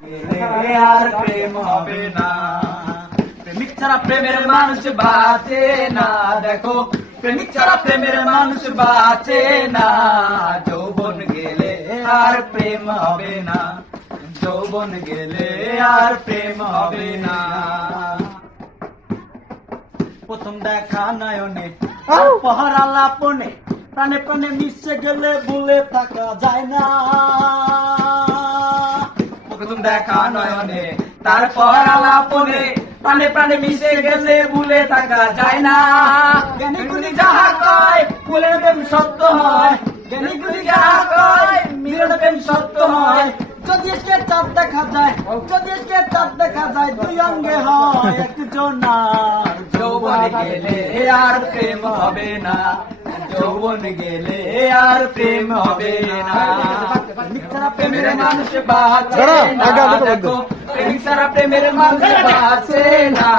আর প্রেম হবে না, প্রেমিক ছাড়া প্রেমের মানুষ বাঁচে না, দেখো প্রেমিক ছাড়া প্রেমের মানুষ বাঁচে না, যৌবন গেলে আর প্রেম হবে না, যৌবন গেলে আর প্রেম হবে না। প্রথম দেখা নয়নে পহরা লাপনে, প্রাণে প্রাণে মিশে গেলে ভুলে থাকা যায় না, প্রথম দেখা নয়নে তার পহরা লাপনে, প্রাণে প্রাণে মিশে গেলে ভুলে থাকা যায় না। জ্ঞানী গুলি যাহা কয় ফুলের প্রেম সত্য হয়, জ্ঞানী গুলি যাহা কয় মিলন প্রেম সত্য হয়, যদি এসে চাঁদ দেখা যায়, যদি এসে চাঁদ দেখা যায়, দুই অঙ্গে হয় একজন, যৌবন গেলে আর প্রেম হবে না, যৌবন গেলে আর প্রেম হবে না, প্রেমিক ছাড়া প্রেমের মানুষ বাঁচে না, দেখো প্রেমিক ছাড়া প্রেমের মানুষ বাঁচে না,